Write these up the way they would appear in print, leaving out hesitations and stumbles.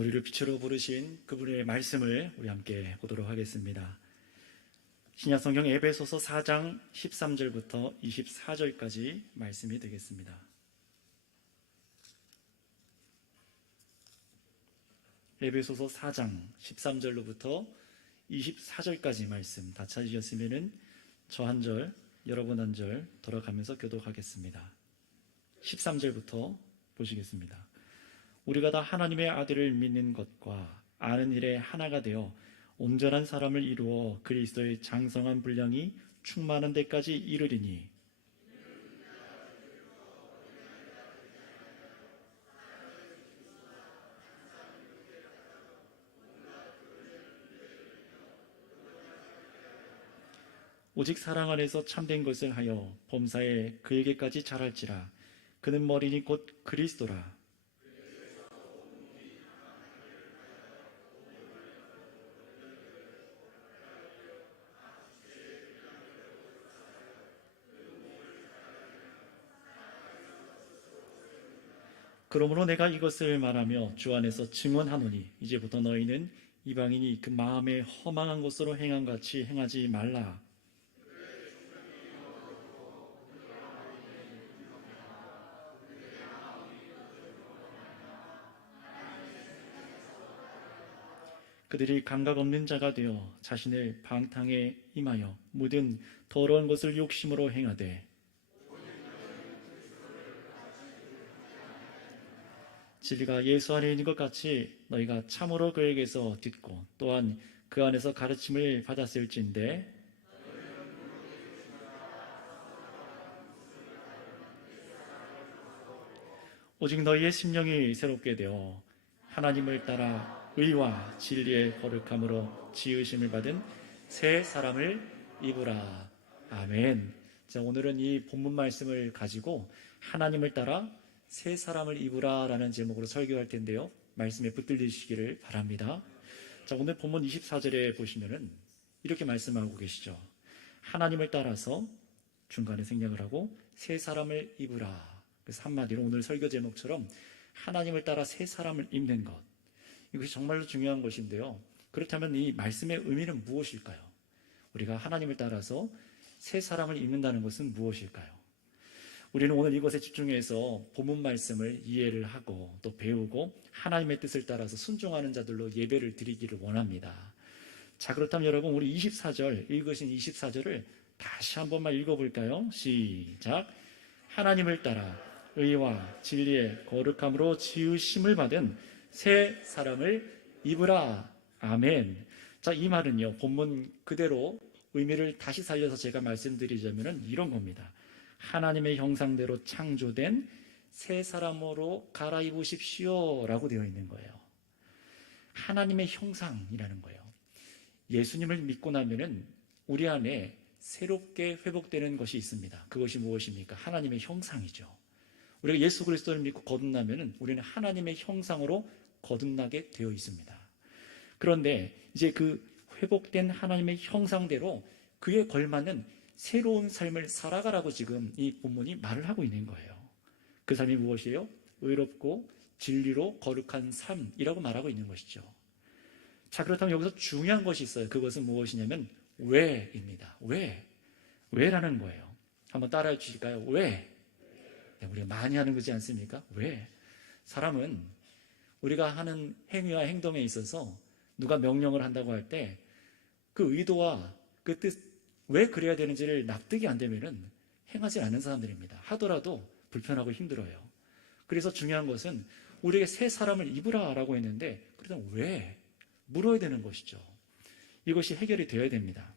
우리를 빛으로 부르신 그분의 말씀을 우리 함께 보도록 하겠습니다. 신약성경 에베소서 4장 13절부터 24절까지 말씀이 되겠습니다. 에베소서 4장 13절로부터 24절까지 말씀 다 찾으셨으면 저 한 절, 여러분 한 절 돌아가면서 교독하겠습니다. 13절부터 보시겠습니다. 우리가 다 하나님의 아들을 믿는 것과 아는 일에 하나가 되어 온전한 사람을 이루어 그리스도의 장성한 분량이 충만한 데까지 이르리니 오직 사랑 안에서 참된 것을 하여 범사에 그에게까지 자랄지라. 그는 머리니 곧 그리스도라. 그러므로 내가 이것을 말하며 주 안에서 증언하노니 이제부터 너희는 이방인이 그 마음에 허망한 것으로 행한 같이 행하지 말라. 그들이 감각 없는 자가 되어 자신을 방탕에 임하여 모든 더러운 것을 욕심으로 행하되 진리가 예수 안에 있는 것 같이 너희가 참으로 그에게서 듣고 또한 그 안에서 가르침을 받았을진데 오직 너희의 심령이 새롭게 되어 하나님을 따라 의와 진리의 거룩함으로 지으심을 받은 새 사람을 입으라. 아멘. 자, 오늘은 이 본문 말씀을 가지고 하나님을 따라 새 사람을 입으라 라는 제목으로 설교할 텐데요, 말씀에 붙들리시기를 바랍니다. 자, 오늘 본문 24절에 보시면은 이렇게 말씀하고 계시죠. 하나님을 따라서 중간에 생략을 하고 새 사람을 입으라. 그래서 한마디로 오늘 설교 제목처럼 하나님을 따라 새 사람을 입는 것, 이것이 정말로 중요한 것인데요, 그렇다면 이 말씀의 의미는 무엇일까요? 우리가 하나님을 따라서 새 사람을 입는다는 것은 무엇일까요? 우리는 오늘 이것에 집중해서 본문 말씀을 이해를 하고 또 배우고 하나님의 뜻을 따라서 순종하는 자들로 예배를 드리기를 원합니다. 자, 그렇다면 여러분, 우리 24절, 읽으신 24절을 다시 한 번만 읽어볼까요? 시작. 하나님을 따라 의와 진리의 거룩함으로 지으심을 받은 새 사람을 입으라. 아멘. 자, 이 말은요, 본문 그대로 의미를 다시 살려서 제가 말씀드리자면 이런 겁니다. 하나님의 형상대로 창조된 새 사람으로 갈아입으십시오 라고 되어 있는 거예요. 하나님의 형상이라는 거예요. 예수님을 믿고 나면은 우리 안에 새롭게 회복되는 것이 있습니다. 그것이 무엇입니까? 하나님의 형상이죠. 우리가 예수 그리스도를 믿고 거듭나면은 우리는 하나님의 형상으로 거듭나게 되어 있습니다. 그런데 이제 그 회복된 하나님의 형상대로 그에 걸맞는 새로운 삶을 살아가라고 지금 이 본문이 말을 하고 있는 거예요. 그 삶이 무엇이에요? 의롭고 진리로 거룩한 삶이라고 말하고 있는 것이죠. 자, 그렇다면 여기서 중요한 것이 있어요. 그것은 무엇이냐면 왜입니다. 왜라는 거예요. 한번 따라해 주실까요? 왜? 우리가 많이 하는 거지 않습니까? 왜? 사람은 우리가 하는 행위와 행동에 있어서 누가 명령을 한다고 할 때 그 의도와 그 뜻, 왜 그래야 되는지를 납득이 안 되면은 행하지 않는 사람들입니다. 하더라도 불편하고 힘들어요. 그래서 중요한 것은 우리에게 새 사람을 입으라 라고 했는데, 그러면 왜? 물어야 되는 것이죠. 이것이 해결이 되어야 됩니다.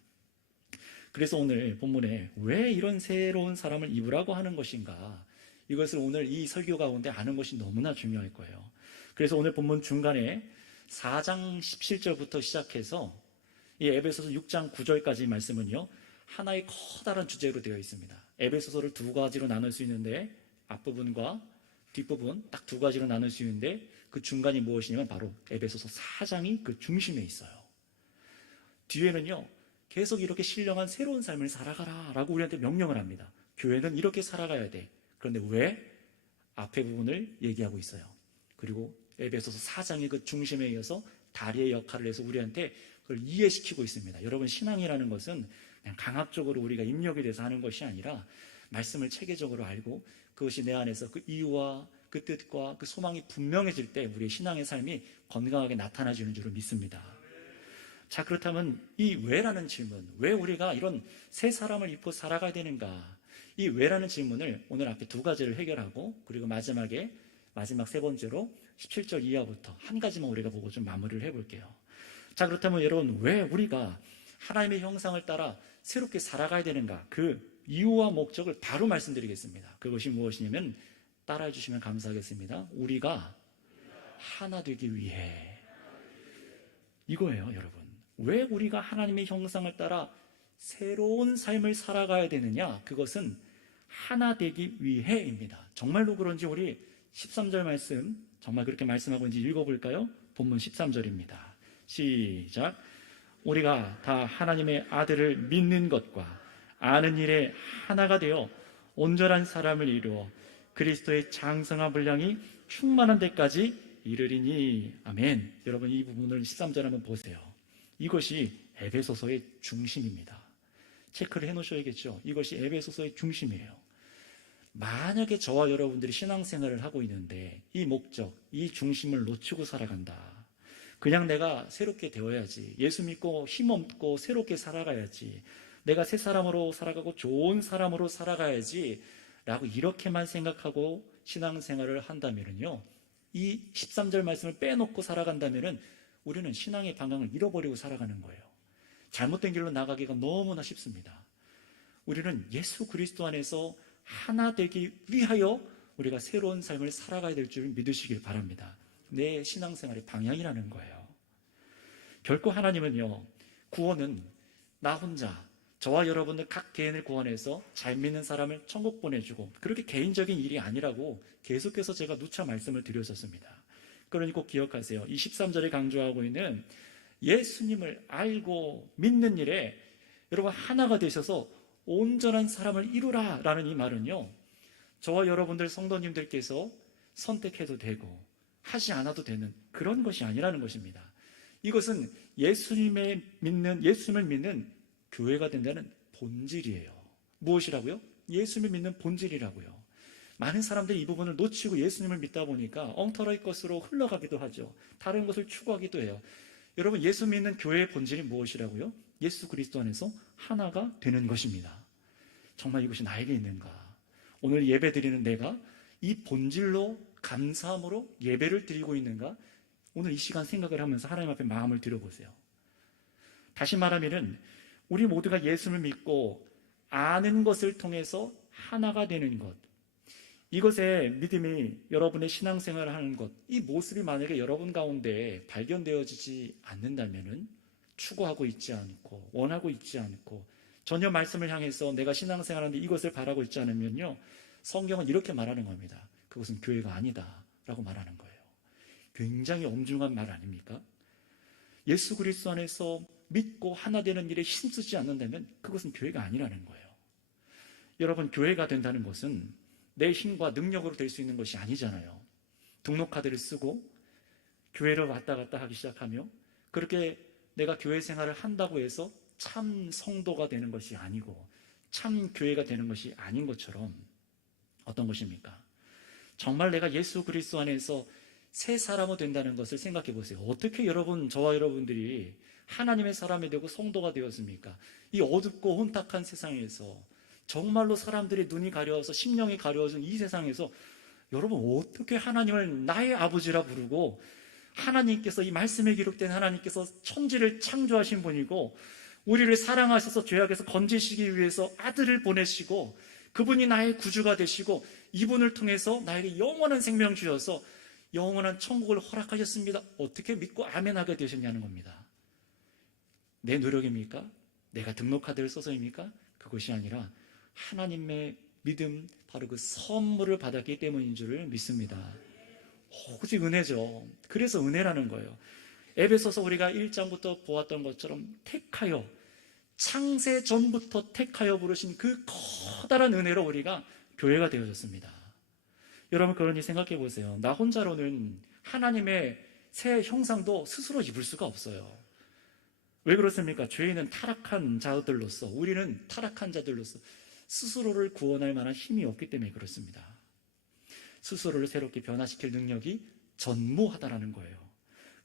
그래서 오늘 본문에 왜 이런 새로운 사람을 입으라고 하는 것인가, 이것을 오늘 이 설교 가운데 아는 것이 너무나 중요할 거예요. 그래서 오늘 본문 중간에 4장 17절부터 시작해서 이 에베소서 6장 9절까지 말씀은요, 하나의 커다란 주제로 되어 있습니다. 에베소서를 두 가지로 나눌 수 있는데, 앞부분과 뒷부분 딱 두 가지로 나눌 수 있는데, 그 중간이 무엇이냐면 바로 에베소서 4장이 그 중심에 있어요. 뒤에는요, 계속 이렇게 신령한 새로운 삶을 살아가라 라고 우리한테 명령을 합니다. 교회는 이렇게 살아가야 돼. 그런데 왜? 앞에 부분을 얘기하고 있어요. 그리고 에베소서 4장의 그 중심에 이어서 다리의 역할을 해서 우리한테 그걸 이해시키고 있습니다. 여러분, 신앙이라는 것은 그냥 강압적으로 우리가 입력이 돼서 하는 것이 아니라 말씀을 체계적으로 알고 그것이 내 안에서 그 이유와 그 뜻과 그 소망이 분명해질 때 우리의 신앙의 삶이 건강하게 나타나지는 줄을 믿습니다. 자, 그렇다면 이 왜라는 질문, 왜 우리가 이런 새 사람을 입고 살아가야 되는가? 이 왜라는 질문을 오늘 앞에 두 가지를 해결하고, 그리고 마지막 세 번째로 17절 이하부터 한 가지만 우리가 보고 좀 마무리를 해볼게요. 자, 그렇다면 여러분, 왜 우리가 하나님의 형상을 따라 새롭게 살아가야 되는가? 그 이유와 목적을 바로 말씀드리겠습니다. 그것이 무엇이냐면, 따라해 주시면 감사하겠습니다. 우리가 하나 되기 위해. 이거예요, 여러분. 왜 우리가 하나님의 형상을 따라 새로운 삶을 살아가야 되느냐? 그것은 하나 되기 위해입니다. 정말로 그런지 우리 13절 말씀, 정말 그렇게 말씀하고 있는지 읽어볼까요? 본문 13절입니다. 시작. 우리가 다 하나님의 아들을 믿는 것과 아는 일에 하나가 되어 온전한 사람을 이루어 그리스도의 장성한 분량이 충만한 데까지 이르리니. 아멘. 여러분, 이 부분을 13절 한번 보세요. 이것이 에베소서의 중심입니다. 체크를 해놓으셔야겠죠. 이것이 에베소서의 중심이에요. 만약에 저와 여러분들이 신앙생활을 하고 있는데 이 목적, 이 중심을 놓치고 살아간다. 그냥 내가 새롭게 되어야지, 예수 믿고 힘없고 새롭게 살아가야지, 내가 새 사람으로 살아가고 좋은 사람으로 살아가야지 라고 이렇게만 생각하고 신앙생활을 한다면요, 이 13절 말씀을 빼놓고 살아간다면 우리는 신앙의 방향을 잃어버리고 살아가는 거예요. 잘못된 길로 나가기가 너무나 쉽습니다. 우리는 예수 그리스도 안에서 하나 되기 위하여 우리가 새로운 삶을 살아가야 될 줄 믿으시길 바랍니다. 내 신앙생활의 방향이라는 거예요. 결코 하나님은요, 구원은 나 혼자, 저와 여러분들 각 개인을 구원해서 잘 믿는 사람을 천국 보내주고 그렇게 개인적인 일이 아니라고 계속해서 제가 누차 말씀을 드렸었습니다. 그러니 꼭 기억하세요. 이 13절에 강조하고 있는 예수님을 알고 믿는 일에 여러분 하나가 되셔서 온전한 사람을 이루라 라는 이 말은요, 저와 여러분들 성도님들께서 선택해도 되고 하지 않아도 되는 그런 것이 아니라는 것입니다. 이것은 예수님을 믿는 교회가 된다는 본질이에요. 무엇이라고요? 예수님을 믿는 본질이라고요. 많은 사람들이 이 부분을 놓치고 예수님을 믿다 보니까 엉터러의 것으로 흘러가기도 하죠. 다른 것을 추구하기도 해요. 여러분, 예수 믿는 교회의 본질이 무엇이라고요? 예수 그리스도 안에서 하나가 되는 것입니다. 정말 이것이 나에게 있는가? 오늘 예배 드리는 내가 이 본질로 감사함으로 예배를 드리고 있는가? 오늘 이 시간 생각을 하면서 하나님 앞에 마음을 들여보세요. 다시 말하면은 우리 모두가 예수를 믿고 아는 것을 통해서 하나가 되는 것, 이것의 믿음이 여러분의 신앙생활을 하는 것, 이 모습이 만약에 여러분 가운데 발견되어지지 않는다면은 추구하고 있지 않고 원하고 있지 않고 전혀 말씀을 향해서 내가 신앙생활하는데 이것을 바라고 있지 않으면요, 성경은 이렇게 말하는 겁니다. 그것은 교회가 아니다 라고 말하는 거예요. 굉장히 엄중한 말 아닙니까? 예수 그리스도 안에서 믿고 하나 되는 일에 힘쓰지 않는다면 그것은 교회가 아니라는 거예요. 여러분, 교회가 된다는 것은 내 힘과 능력으로 될 수 있는 것이 아니잖아요. 등록카드를 쓰고 교회를 왔다 갔다 하기 시작하며 그렇게 내가 교회 생활을 한다고 해서 참 성도가 되는 것이 아니고 참 교회가 되는 것이 아닌 것처럼 어떤 것입니까? 정말 내가 예수 그리스도 안에서 새 사람이 된다는 것을 생각해 보세요. 어떻게 저와 여러분들이 하나님의 사람이 되고 성도가 되었습니까? 이 어둡고 혼탁한 세상에서, 정말로 사람들의 눈이 가려워서 심령이 가려워진 이 세상에서 여러분 어떻게 하나님을 나의 아버지라 부르고, 하나님께서, 이 말씀에 기록된 하나님께서 천지를 창조하신 분이고 우리를 사랑하셔서 죄악에서 건지시기 위해서 아들을 보내시고 그분이 나의 구주가 되시고 이분을 통해서 나에게 영원한 생명 주셔서 영원한 천국을 허락하셨습니다. 어떻게 믿고 아멘하게 되셨냐는 겁니다. 내 노력입니까? 내가 등록카드를 써서입니까? 그것이 아니라 하나님의 믿음, 바로 그 선물을 받았기 때문인 줄을 믿습니다. 오직 은혜죠. 그래서 은혜라는 거예요. 에베소서 우리가 1장부터 보았던 것처럼 택하여, 창세 전부터 택하여 부르신 그 커다란 은혜로 우리가 교회가 되어졌습니다. 여러분, 그러니 생각해 보세요. 나 혼자로는 하나님의 새 형상도 스스로 입을 수가 없어요. 왜 그렇습니까? 죄인은 타락한 자들로서, 우리는 타락한 자들로서 스스로를 구원할 만한 힘이 없기 때문에 그렇습니다. 스스로를 새롭게 변화시킬 능력이 전무하다라는 거예요.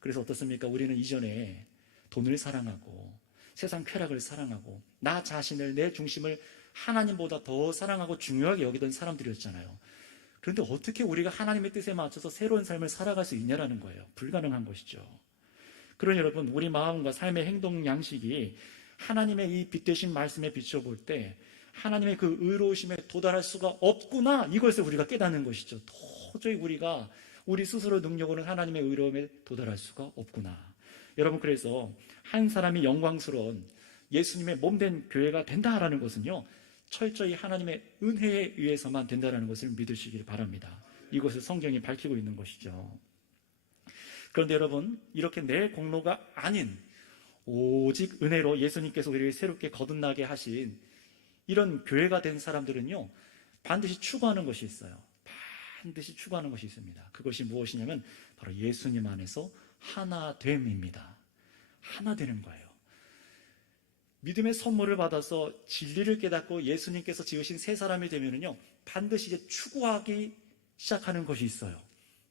그래서 어떻습니까? 우리는 이전에 돈을 사랑하고 세상 쾌락을 사랑하고 나 자신을, 내 중심을 하나님보다 더 사랑하고 중요하게 여기던 사람들이었잖아요. 그런데 어떻게 우리가 하나님의 뜻에 맞춰서 새로운 삶을 살아갈 수 있냐라는 거예요. 불가능한 것이죠. 그러니 여러분, 우리 마음과 삶의 행동 양식이 하나님의 이 빛되신 말씀에 비춰볼 때 하나님의 그 의로우심에 도달할 수가 없구나, 이것을 우리가 깨닫는 것이죠. 도저히 우리가 우리 스스로 능력으로는 하나님의 의로움에 도달할 수가 없구나. 여러분, 그래서 한 사람이 영광스러운 예수님의 몸된 교회가 된다라는 것은요, 철저히 하나님의 은혜에 의해서만 된다는 것을 믿으시길 바랍니다. 이것을 성경이 밝히고 있는 것이죠. 그런데 여러분, 이렇게 내 공로가 아닌 오직 은혜로 예수님께서 우리를 새롭게 거듭나게 하신 이런 교회가 된 사람들은요, 반드시 추구하는 것이 있어요. 반드시 추구하는 것이 있습니다. 그것이 무엇이냐면 바로 예수님 안에서 하나됨입니다. 하나 되는 거예요. 믿음의 선물을 받아서 진리를 깨닫고 예수님께서 지으신 새 사람이 되면은요, 반드시 이제 추구하기 시작하는 것이 있어요.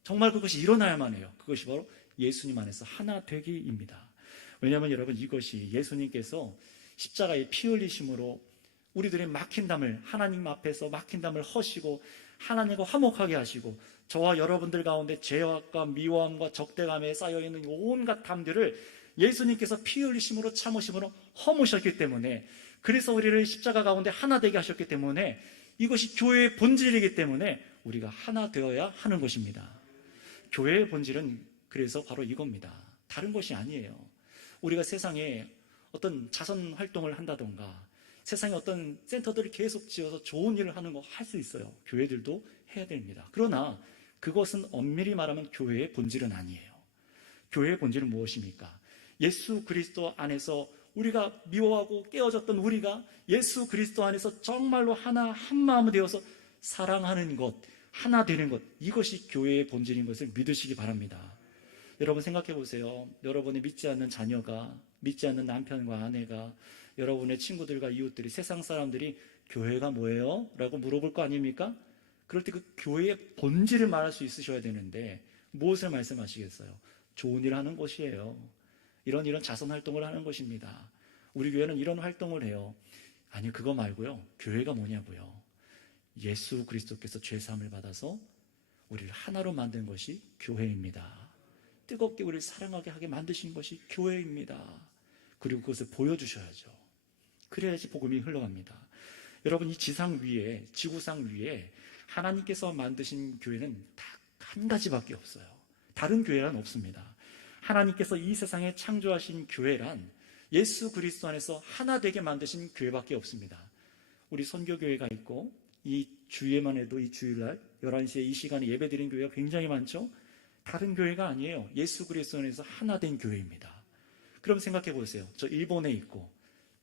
정말 그것이 일어나야만 해요. 그것이 바로 예수님 안에서 하나 되기입니다. 왜냐하면 여러분, 이것이 예수님께서 십자가에 피 흘리심으로 우리들의 막힌 담을, 하나님 앞에서 막힌 담을 허시고 하나님과 화목하게 하시고 저와 여러분들 가운데 죄악과 미워함과 적대감에 쌓여있는 온갖 담들을 예수님께서 피 흘리심으로 참으심으로 허무셨기 때문에, 그래서 우리를 십자가 가운데 하나 되게 하셨기 때문에, 이것이 교회의 본질이기 때문에 우리가 하나 되어야 하는 것입니다. 교회의 본질은 그래서 바로 이겁니다. 다른 것이 아니에요. 우리가 세상에 어떤 자선 활동을 한다던가 세상에 어떤 센터들을 계속 지어서 좋은 일을 하는 거 할 수 있어요. 교회들도 해야 됩니다. 그러나 그것은 엄밀히 말하면 교회의 본질은 아니에요. 교회의 본질은 무엇입니까? 예수 그리스도 안에서 우리가 미워하고 깨어졌던 우리가 예수 그리스도 안에서 정말로 하나, 한 마음 되어서 사랑하는 것, 하나 되는 것, 이것이 교회의 본질인 것을 믿으시기 바랍니다. 여러분 생각해 보세요. 여러분이 믿지 않는 자녀가, 믿지 않는 남편과 아내가, 여러분의 친구들과 이웃들이, 세상 사람들이 교회가 뭐예요? 라고 물어볼 거 아닙니까? 그럴 때 그 교회의 본질을 말할 수 있으셔야 되는데 무엇을 말씀하시겠어요? 좋은 일 하는 곳이에요. 이런 자선 활동을 하는 것입니다. 우리 교회는 이런 활동을 해요. 아니, 그거 말고요. 교회가 뭐냐고요. 예수 그리스도께서 죄사함을 받아서 우리를 하나로 만든 것이 교회입니다. 뜨겁게 우리를 사랑하게 하게 만드신 것이 교회입니다. 그리고 그것을 보여주셔야죠. 그래야지 복음이 흘러갑니다. 여러분, 이 지상 위에, 지구상 위에 하나님께서 만드신 교회는 딱 한 가지밖에 없어요. 다른 교회란 없습니다. 하나님께서 이 세상에 창조하신 교회란 예수 그리스도 안에서 하나 되게 만드신 교회밖에 없습니다. 우리 선교교회가 있고, 이 주일만 해도 이 주일날 11시에 이 시간에 예배드린 교회가 굉장히 많죠. 다른 교회가 아니에요. 예수 그리스도 안에서 하나 된 교회입니다. 그럼 생각해 보세요. 저 일본에 있고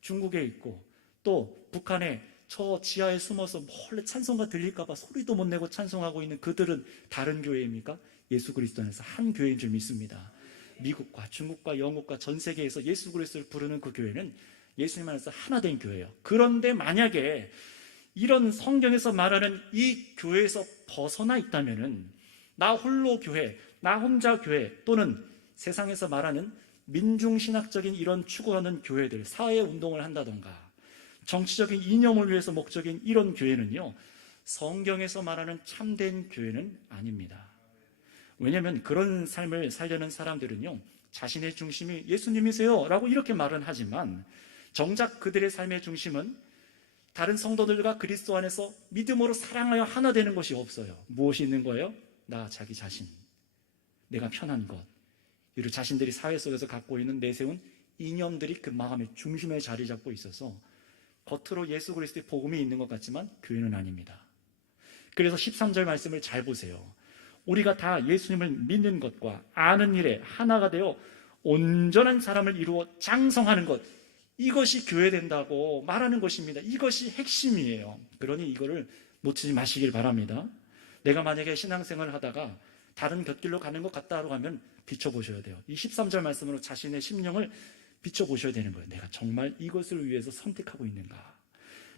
중국에 있고 또 북한에 저 지하에 숨어서 몰래 찬송가 들릴까봐 소리도 못 내고 찬송하고 있는 그들은 다른 교회입니까? 예수 그리스도 안에서 한 교회인 줄 믿습니다. 미국과 중국과 영국과 전 세계에서 예수 그리스도를 부르는 그 교회는 예수님 안에서 하나 된 교회예요. 그런데 만약에 이런 성경에서 말하는 이 교회에서 벗어나 있다면은, 나 홀로 교회, 나 혼자 교회, 또는 세상에서 말하는 민중신학적인 이런 추구하는 교회들, 사회운동을 한다던가 정치적인 이념을 위해서 목적인 이런 교회는요, 성경에서 말하는 참된 교회는 아닙니다. 왜냐하면 그런 삶을 살려는 사람들은요, 자신의 중심이 예수님이세요 라고 이렇게 말은 하지만 정작 그들의 삶의 중심은 다른 성도들과 그리스도 안에서 믿음으로 사랑하여 하나 되는 것이 없어요. 무엇이 있는 거예요? 나 자기 자신, 내가 편한 것, 그리고 자신들이 사회 속에서 갖고 있는 내세운 이념들이 그 마음의 중심에 자리 잡고 있어서 겉으로 예수 그리스도의 복음이 있는 것 같지만 교회는 아닙니다. 그래서 13절 말씀을 잘 보세요. 우리가 다 예수님을 믿는 것과 아는 일에 하나가 되어 온전한 사람을 이루어 장성하는 것, 이것이 교회 된다고 말하는 것입니다. 이것이 핵심이에요. 그러니 이거를 놓치지 마시길 바랍니다. 내가 만약에 신앙생활을 하다가 다른 곁길로 가는 것 같다고 하면 비춰보셔야 돼요. 이 13절 말씀으로 자신의 심령을 비춰보셔야 되는 거예요. 내가 정말 이것을 위해서 선택하고 있는가.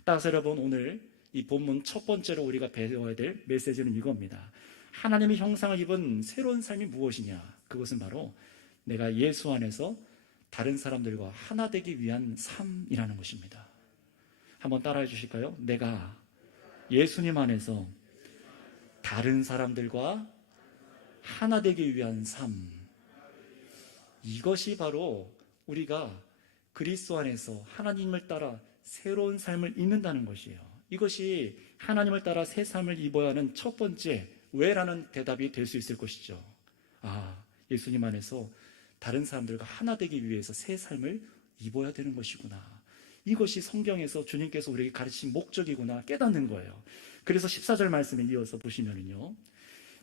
따라서 여러분, 오늘 이 본문 첫 번째로 우리가 배워야 될 메시지는 이겁니다. 하나님의 형상을 입은 새로운 삶이 무엇이냐? 그것은 바로 내가 예수 안에서 다른 사람들과 하나 되기 위한 삶이라는 것입니다. 한번 따라해 주실까요? 내가 예수님 안에서 다른 사람들과 하나 되기 위한 삶. 이것이 바로 우리가 그리스도 안에서 하나님을 따라 새로운 삶을 입는다는 것이에요. 이것이 하나님을 따라 새 삶을 입어야 하는 첫 번째 왜라는 대답이 될 수 있을 것이죠. 예수님 안에서 다른 사람들과 하나 되기 위해서 새 삶을 입어야 되는 것이구나. 이것이 성경에서 주님께서 우리에게 가르친 목적이구나 깨닫는 거예요. 그래서 14절 말씀에 이어서 보시면은요,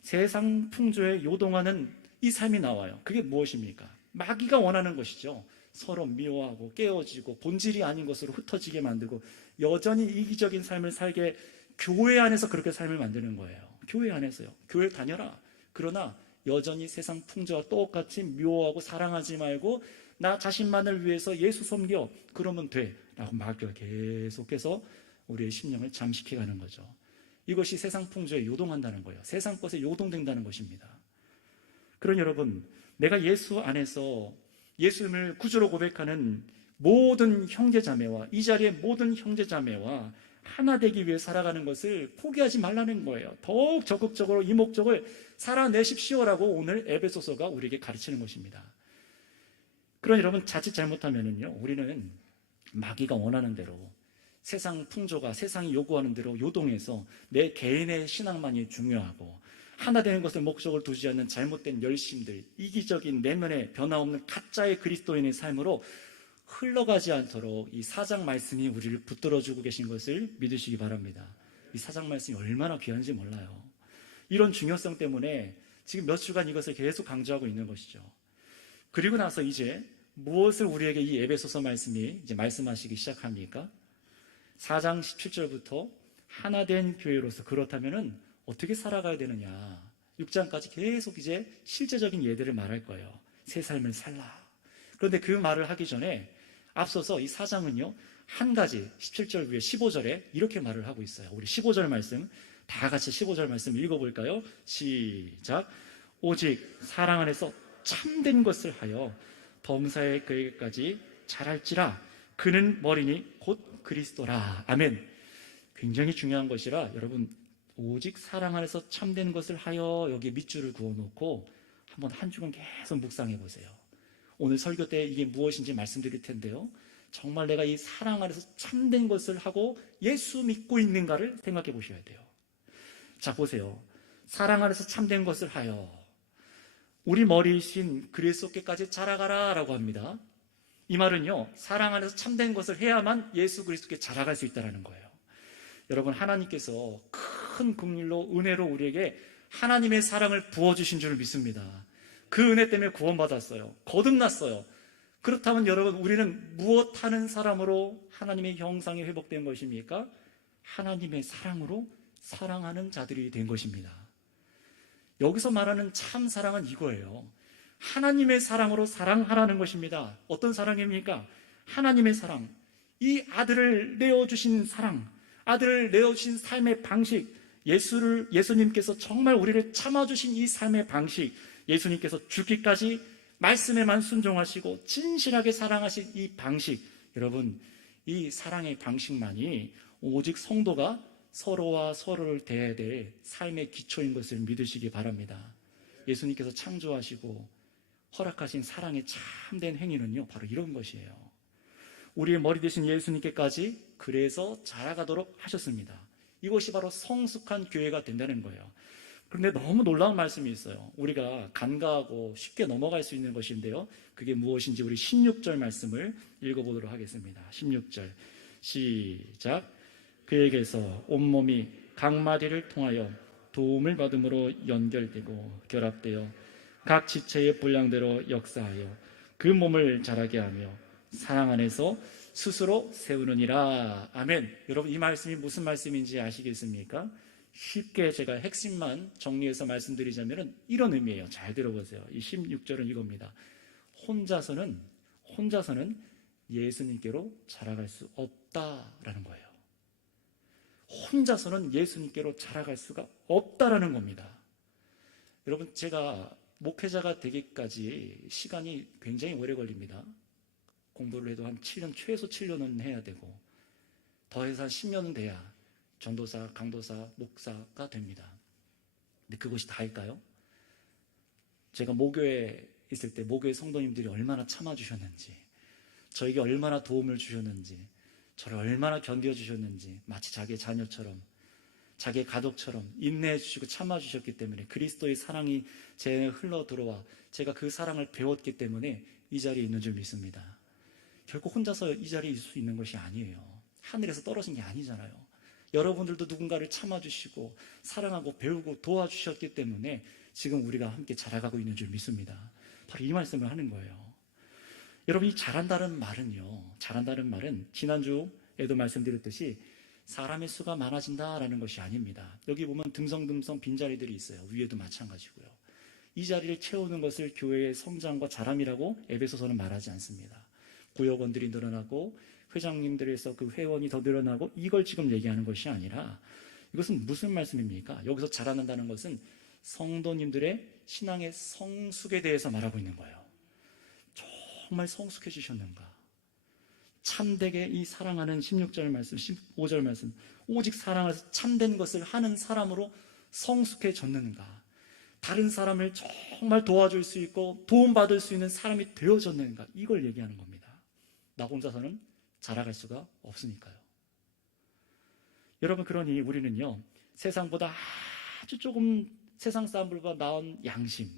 세상 풍조에 요동하는 이 삶이 나와요. 그게 무엇입니까? 마귀가 원하는 것이죠. 서로 미워하고 깨어지고 본질이 아닌 것으로 흩어지게 만들고 여전히 이기적인 삶을 살게, 교회 안에서 그렇게 삶을 만드는 거예요. 교회 안에서요. 교회 다녀라. 그러나 여전히 세상 풍조와 똑같이 미워하고 사랑하지 말고 나 자신만을 위해서 예수 섬겨, 그러면 돼 라고 마귀가 계속해서 우리의 심령을 잠식해가는 거죠. 이것이 세상 풍조에 요동한다는 거예요. 세상 것에 요동된다는 것입니다. 그러니 여러분, 내가 예수 안에서 예수님을 구주로 고백하는 모든 형제자매와 이 자리의 모든 형제자매와 하나 되기 위해 살아가는 것을 포기하지 말라는 거예요. 더욱 적극적으로 이 목적을 살아내십시오라고 오늘 에베소서가 우리에게 가르치는 것입니다. 그러니 여러분, 자칫 잘못하면은요, 우리는 마귀가 원하는 대로 세상 풍조가 세상이 요구하는 대로 요동해서 내 개인의 신앙만이 중요하고 하나 되는 것을 목적을 두지 않는 잘못된 열심들, 이기적인 내면의 변화없는 가짜의 그리스도인의 삶으로 흘러가지 않도록 이 4장 말씀이 우리를 붙들어주고 계신 것을 믿으시기 바랍니다. 이 4장 말씀이 얼마나 귀한지 몰라요. 이런 중요성 때문에 지금 몇 주간 이것을 계속 강조하고 있는 것이죠. 그리고 나서 이제 무엇을 우리에게 이 에베소서 말씀이 이제 말씀하시기 시작합니까? 4장 17절부터 하나된 교회로서 그렇다면은 어떻게 살아가야 되느냐. 6장까지 계속 이제 실제적인 예들을 말할 거예요. 새 삶을 살라. 그런데 그 말을 하기 전에 앞서서 이 4장은요, 한 가지 17절 위에 15절에 이렇게 말을 하고 있어요. 우리 15절 말씀, 다 같이 15절 말씀 읽어볼까요? 시작. 오직 사랑 안에서 참된 것을 하여 범사의 그에게까지 자랄지라. 그는 머리니 곧 그리스도라. 아멘. 굉장히 중요한 것이라 여러분, 오직 사랑 안에서 참된 것을 하여 여기 밑줄을 그어놓고 한번 한 주간 계속 묵상해 보세요. 오늘 설교 때 이게 무엇인지 말씀드릴 텐데요, 정말 내가 이 사랑 안에서 참된 것을 하고 예수 믿고 있는가를 생각해 보셔야 돼요. 자, 보세요. 사랑 안에서 참된 것을 하여, 우리 머리이신 그리스도께까지 자라가라 라고 합니다. 이 말은요, 사랑 안에서 참된 것을 해야만 예수 그리스도께 자라갈 수 있다는 거예요. 여러분, 하나님께서 큰 긍휼로 은혜로 우리에게 하나님의 사랑을 부어주신 줄 믿습니다. 그 은혜 때문에 구원받았어요. 거듭났어요. 그렇다면 여러분, 우리는 무엇 하는 사람으로 하나님의 형상이 회복된 것입니까? 하나님의 사랑으로 사랑하는 자들이 된 것입니다. 여기서 말하는 참 사랑은 이거예요. 하나님의 사랑으로 사랑하라는 것입니다. 어떤 사랑입니까? 하나님의 사랑. 이 아들을 내어주신 사랑, 아들을 내어주신 삶의 방식, 예수님께서 정말 우리를 참아주신 이 삶의 방식, 예수님께서 죽기까지 말씀에만 순종하시고 진실하게 사랑하신 이 방식, 여러분, 이 사랑의 방식만이 오직 성도가 서로와 서로를 대해야 될 삶의 기초인 것을 믿으시기 바랍니다. 예수님께서 창조하시고 허락하신 사랑의 참된 행위는요, 바로 이런 것이에요. 우리의 머리 되신 예수님께까지 그래서 자라가도록 하셨습니다. 이것이 바로 성숙한 교회가 된다는 거예요. 그런데 너무 놀라운 말씀이 있어요. 우리가 간과하고 쉽게 넘어갈 수 있는 것인데요, 그게 무엇인지 우리 16절 말씀을 읽어보도록 하겠습니다. 16절 시작. 그에게서 온몸이 각 마디를 통하여 도움을 받음으로 연결되고 결합되어 각 지체의 분량대로 역사하여 그 몸을 자라게 하며 사랑 안에서 스스로 세우느니라. 아멘. 여러분, 이 말씀이 무슨 말씀인지 아시겠습니까? 쉽게 제가 핵심만 정리해서 말씀드리자면 이런 의미예요. 잘 들어보세요. 이 16절은 이겁니다. 혼자서는 예수님께로 자라갈 수 없다라는 거예요. 혼자서는 예수님께로 자라갈 수가 없다라는 겁니다. 여러분, 제가 목회자가 되기까지 시간이 굉장히 오래 걸립니다. 공부를 해도 한 7년, 최소 7년은 해야 되고, 더해서 한 10년은 돼야 전도사, 강도사, 목사가 됩니다. 근데 그것이 다일까요? 제가 모교에 있을 때 모교의 성도님들이 얼마나 참아주셨는지, 저에게 얼마나 도움을 주셨는지, 저를 얼마나 견뎌주셨는지, 마치 자기의 자녀처럼, 자기의 가족처럼 인내해 주시고 참아 주셨기 때문에, 그리스도의 사랑이 제 흘러 들어와 제가 그 사랑을 배웠기 때문에 이 자리에 있는 줄 믿습니다. 결코 혼자서 이 자리에 있을 수 있는 것이 아니에요. 하늘에서 떨어진 게 아니잖아요. 여러분들도 누군가를 참아 주시고 사랑하고 배우고 도와주셨기 때문에 지금 우리가 함께 자라가고 있는 줄 믿습니다. 바로 이 말씀을 하는 거예요. 여러분, 이 잘한다는 말은 지난주에도 말씀드렸듯이 사람의 수가 많아진다라는 것이 아닙니다. 여기 보면 듬성듬성 빈자리들이 있어요. 위에도 마찬가지고요. 이 자리를 채우는 것을 교회의 성장과 자람이라고 에베소서는 말하지 않습니다. 구역원들이 늘어나고 회장님들에서 그 회원이 더 늘어나고, 이걸 지금 얘기하는 것이 아니라, 이것은 무슨 말씀입니까? 여기서 자라난다는 것은 성도님들의 신앙의 성숙에 대해서 말하고 있는 거예요. 정말 성숙해지셨는가? 참되게 이 사랑하는 16절 말씀, 15절 말씀, 오직 사랑해서 참된 것을 하는 사람으로 성숙해졌는가? 다른 사람을 정말 도와줄 수 있고 도움받을 수 있는 사람이 되어졌는가? 이걸 얘기하는 겁니다. 나 혼자서는 자라갈 수가 없으니까요. 여러분, 그러니 우리는요, 세상보다 아주 조금, 세상 사람들보다 나은 양심,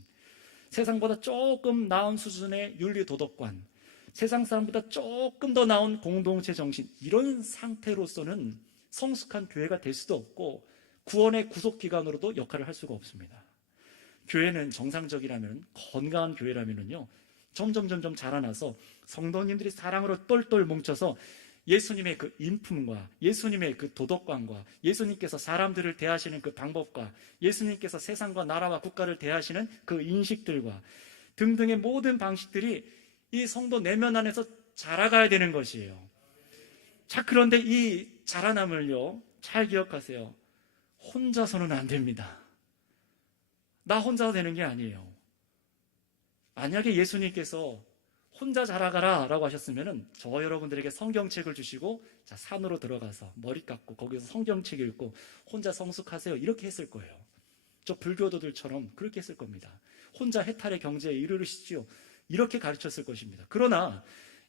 세상보다 조금 나은 수준의 윤리 도덕관, 세상 사람보다 조금 더 나은 공동체 정신, 이런 상태로서는 성숙한 교회가 될 수도 없고 구원의 구속기관으로도 역할을 할 수가 없습니다. 교회는 정상적이라면, 건강한 교회라면요, 점점 자라나서 성도님들이 사랑으로 똘똘 뭉쳐서 예수님의 그 인품과 예수님의 그 도덕관과 예수님께서 사람들을 대하시는 그 방법과 예수님께서 세상과 나라와 국가를 대하시는 그 인식들과 등등의 모든 방식들이 이 성도 내면 안에서 자라가야 되는 것이에요. 자, 그런데 이 자라남을요, 잘 기억하세요. 혼자서는 안 됩니다. 나 혼자 되는 게 아니에요. 만약에 예수님께서 혼자 자라가라 라고 하셨으면 저 여러분들에게 성경책을 주시고, 자, 산으로 들어가서 머리 깎고 거기서 성경책 읽고 혼자 성숙하세요, 이렇게 했을 거예요. 저 불교도들처럼 그렇게 했을 겁니다. 혼자 해탈의 경지에 이르시지요, 이렇게 가르쳤을 것입니다. 그러나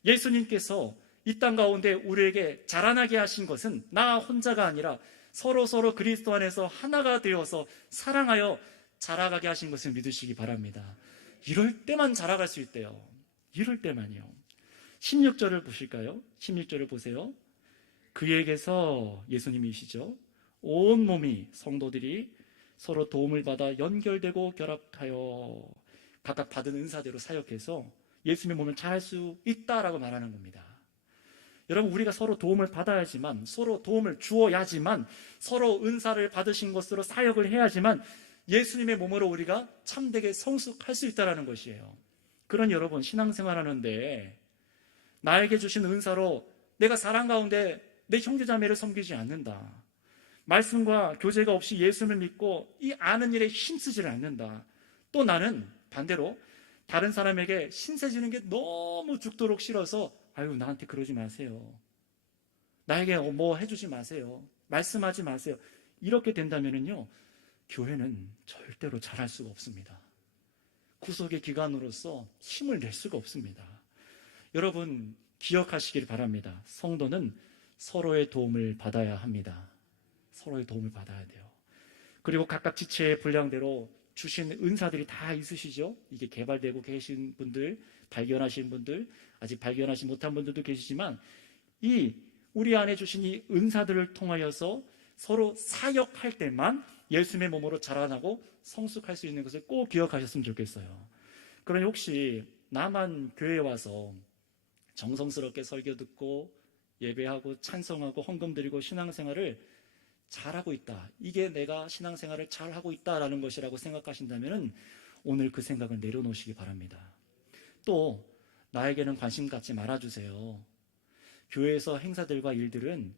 예수님께서 이 땅 가운데 우리에게 자라나게 하신 것은 나 혼자가 아니라 서로 그리스도 안에서 하나가 되어서 사랑하여 자라가게 하신 것을 믿으시기 바랍니다. 이럴 때만 자라갈 수 있대요. 이럴 때만요. 16절을 보실까요? 16절을 보세요. 그에게서, 예수님이시죠, 온 몸이, 성도들이 서로 도움을 받아 연결되고 결합하여 각각 받은 은사대로 사역해서 예수님의 몸을 잘할 수 있다라고 말하는 겁니다. 여러분, 우리가 서로 도움을 받아야지만, 서로 도움을 주어야지만, 서로 은사를 받으신 것으로 사역을 해야지만 예수님의 몸으로 우리가 참되게 성숙할 수 있다는 것이에요. 그런 여러분, 신앙생활 하는데 나에게 주신 은사로 내가 사랑 가운데 내 형제자매를 섬기지 않는다, 말씀과 교제가 없이 예수를 믿고 이 아는 일에 힘쓰지를 않는다, 또 나는 반대로 다른 사람에게 신세지는 게 너무 죽도록 싫어서 아유, 나한테 그러지 마세요, 나에게 뭐 해주지 마세요, 말씀하지 마세요, 이렇게 된다면요, 교회는 절대로 잘할 수가 없습니다. 구속의 기관으로서 힘을 낼 수가 없습니다. 여러분, 기억하시길 바랍니다. 성도는 서로의 도움을 받아야 합니다. 서로의 도움을 받아야 돼요. 그리고 각각 지체의 분량대로 주신 은사들이 다 있으시죠? 이게 개발되고 계신 분들, 발견하신 분들, 아직 발견하지 못한 분들도 계시지만, 이 우리 안에 주신 이 은사들을 통하여서 서로 사역할 때만 예수님의 몸으로 자라나고 성숙할 수 있는 것을 꼭 기억하셨으면 좋겠어요. 그러니 혹시 나만 교회에 와서 정성스럽게 설교 듣고 예배하고 찬송하고 헌금 드리고 신앙생활을 잘하고 있다, 이게 내가 신앙생활을 잘하고 있다라는 것이라고 생각하신다면 오늘 그 생각을 내려놓으시기 바랍니다. 또 나에게는 관심 갖지 말아주세요. 교회에서 행사들과 일들은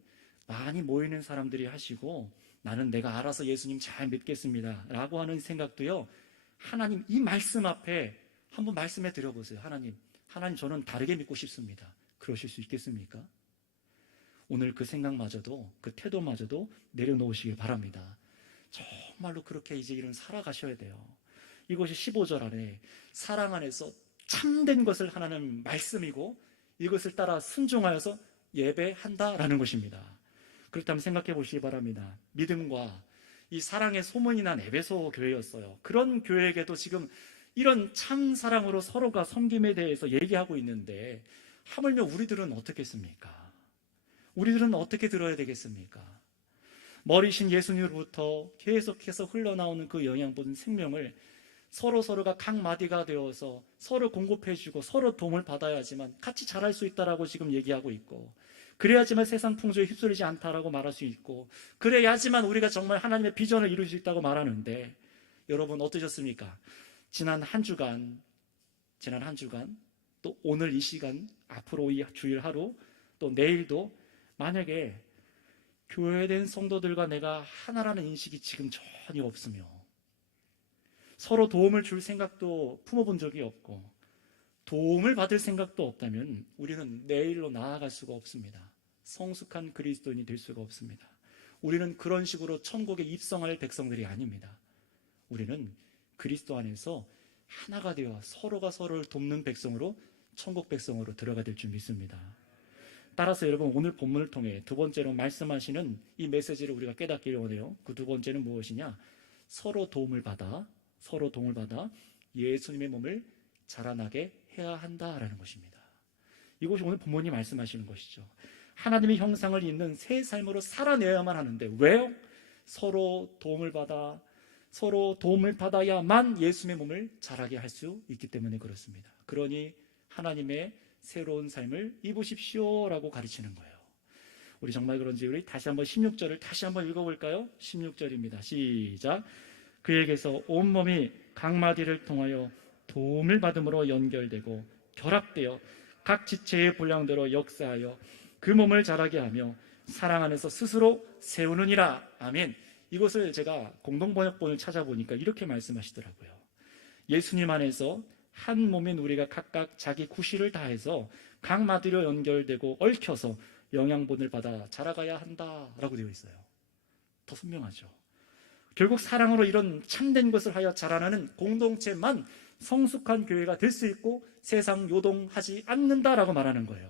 많이 모이는 사람들이 하시고 나는 내가 알아서 예수님 잘 믿겠습니다 라고 하는 생각도요, 하나님 이 말씀 앞에 한번 말씀해 드려보세요. 하나님 저는 다르게 믿고 싶습니다. 그러실 수 있겠습니까? 오늘 그 생각마저도, 그 태도마저도 내려놓으시길 바랍니다. 정말로 그렇게 이제 일은 살아가셔야 돼요. 이것이 15절 안에 사랑 안에서 참된 것을 하나는 말씀이고 이것을 따라 순종하여서 예배한다라는 것입니다. 그렇다면 생각해 보시기 바랍니다. 믿음과 이 사랑의 소문이 난 에베소 교회였어요. 그런 교회에게도 지금 이런 참 사랑으로 서로가 섬김에 대해서 얘기하고 있는데 하물며 우리들은 어떻겠습니까? 우리들은 어떻게 들어야 되겠습니까? 머리신 예수님으로부터 계속해서 흘러나오는 그 영양분 생명을 서로가 각마디가 되어서 서로 공급해주고 서로 도움을 받아야지만 같이 자랄 수 있다라고 지금 얘기하고 있고, 그래야지만 세상 풍조에 휩쓸리지 않다라고 말할 수 있고, 그래야지만 우리가 정말 하나님의 비전을 이룰 수 있다고 말하는데, 여러분 어떠셨습니까? 지난 한 주간 또 오늘 이 시간, 앞으로 이 주일 하루, 또 내일도 만약에 교회된 성도들과 내가 하나라는 인식이 지금 전혀 없으며 서로 도움을 줄 생각도 품어본 적이 없고 도움을 받을 생각도 없다면 우리는 내일로 나아갈 수가 없습니다. 성숙한 그리스도인이 될 수가 없습니다. 우리는 그런 식으로 천국에 입성할 백성들이 아닙니다. 우리는 그리스도 안에서 하나가 되어 서로가 서로를 돕는 백성으로, 천국 백성으로 들어가야 될 줄 믿습니다. 따라서 여러분, 오늘 본문을 통해 두 번째로 말씀하시는 이 메시지를 우리가 깨닫기를 원해요. 그 두 번째는 무엇이냐? 서로 도움을 받아 예수님의 몸을 자라나게 해야 한다라는 것입니다. 이것이 오늘 본문이 말씀하시는 것이죠. 하나님의 형상을 잇는 새 삶으로 살아내야만 하는데, 왜요? 서로 도움을 받아야만 예수님의 몸을 자라게 할 수 있기 때문에 그렇습니다. 그러니 하나님의 새로운 삶을 입으십시오라고 가르치는 거예요. 우리 정말 그런지 우리 다시 한번 16절을 다시 한번 읽어볼까요? 16절입니다. 시작. 그에게서 온몸이 각마디를 통하여 도움을 받음으로 연결되고 결합되어 각 지체의 분량대로 역사하여 그 몸을 자라게 하며 사랑 안에서 스스로 세우느니라. 아멘. 이것을 제가 공동번역본을 찾아보니까 이렇게 말씀하시더라고요. 예수님 안에서 한 몸인 우리가 각각 자기 구실을 다해서 각 마디로 연결되고 얽혀서 영양분을 받아 자라가야 한다라고 되어 있어요. 더 분명하죠. 결국 사랑으로 이런 참된 것을 하여 자라나는 공동체만 성숙한 교회가 될 수 있고 세상 요동하지 않는다라고 말하는 거예요.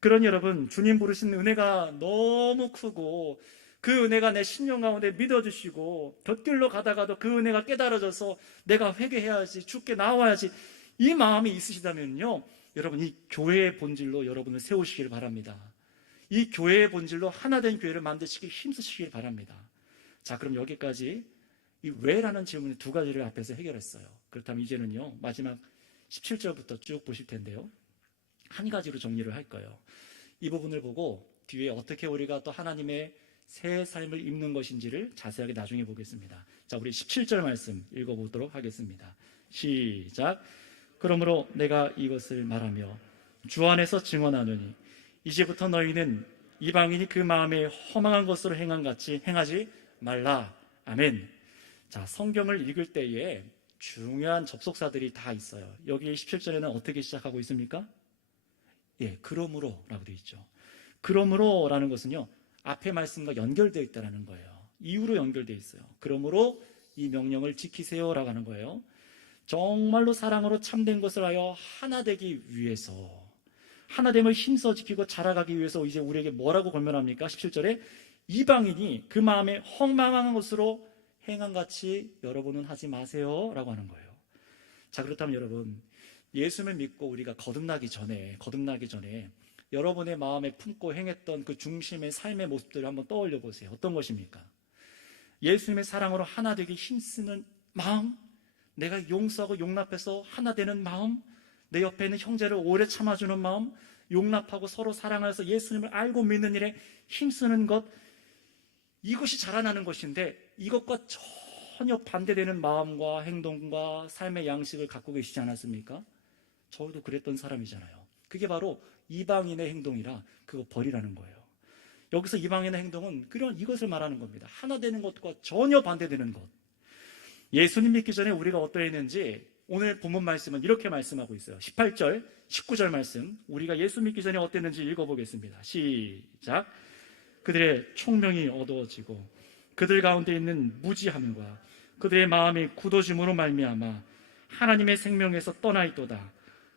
그러니 여러분, 주님 부르신 은혜가 너무 크고 그 은혜가 내 심령 가운데 믿어주시고 곁길로 가다가도 그 은혜가 깨달아져서 내가 회개해야지, 주께 나와야지, 이 마음이 있으시다면요, 여러분 이 교회의 본질로 여러분을 세우시길 바랍니다. 이 교회의 본질로 하나된 교회를 만드시기 힘쓰시길 바랍니다. 자, 그럼 여기까지 이 왜라는 질문의 두 가지를 앞에서 해결했어요. 그렇다면 이제는요, 마지막 17절부터 쭉 보실 텐데요, 한 가지로 정리를 할 거예요. 이 부분을 보고 뒤에 어떻게 우리가 또 하나님의 새 삶을 입는 것인지를 자세하게 나중에 보겠습니다. 자, 우리 17절 말씀 읽어보도록 하겠습니다. 시작. 그러므로 내가 이것을 말하며 주 안에서 증언하노니 이제부터 너희는 이방인이 그 마음에 허망한 것으로 행한 같이 행하지 말라. 아멘. 자, 성경을 읽을 때에 중요한 접속사들이 다 있어요. 여기 17절에는 어떻게 시작하고 있습니까? 예, 그러므로 라고 되어 있죠. 그러므로 라는 것은요, 앞의 말씀과 연결되어 있다는 거예요. 이유로 연결되어 있어요. 그러므로 이 명령을 지키세요 라고 하는 거예요. 정말로 사랑으로 참된 것을 하여 하나 되기 위해서, 하나됨을 힘써 지키고 자라가기 위해서 이제 우리에게 뭐라고 권면합니까? 17절에 이방인이 그 마음에 허망한 것으로 행한 같이 여러분은 하지 마세요 라고 하는 거예요. 자, 그렇다면 여러분, 예수를 믿고 우리가 거듭나기 전에 여러분의 마음에 품고 행했던 그 중심의 삶의 모습들을 한번 떠올려 보세요. 어떤 것입니까? 예수님의 사랑으로 하나 되기 힘쓰는 마음, 내가 용서하고 용납해서 하나 되는 마음, 내 옆에 있는 형제를 오래 참아주는 마음, 용납하고 서로 사랑해서 예수님을 알고 믿는 일에 힘쓰는 것, 이것이 자라나는 것인데 이것과 전혀 반대되는 마음과 행동과 삶의 양식을 갖고 계시지 않았습니까? 저도 그랬던 사람이잖아요. 그게 바로 이방인의 행동이라 그거 버리라는 거예요. 여기서 이방인의 행동은 그런 이것을 말하는 겁니다. 하나 되는 것과 전혀 반대되는 것. 예수님 믿기 전에 우리가 어떠했는지 오늘 본문 말씀은 이렇게 말씀하고 있어요. 18절, 19절 말씀, 우리가 예수 믿기 전에 어땠는지 읽어보겠습니다. 시작. 그들의 총명이 어두워지고 그들 가운데 있는 무지함과 그들의 마음이 굳어짐으로 말미암아 하나님의 생명에서 떠나 있도다.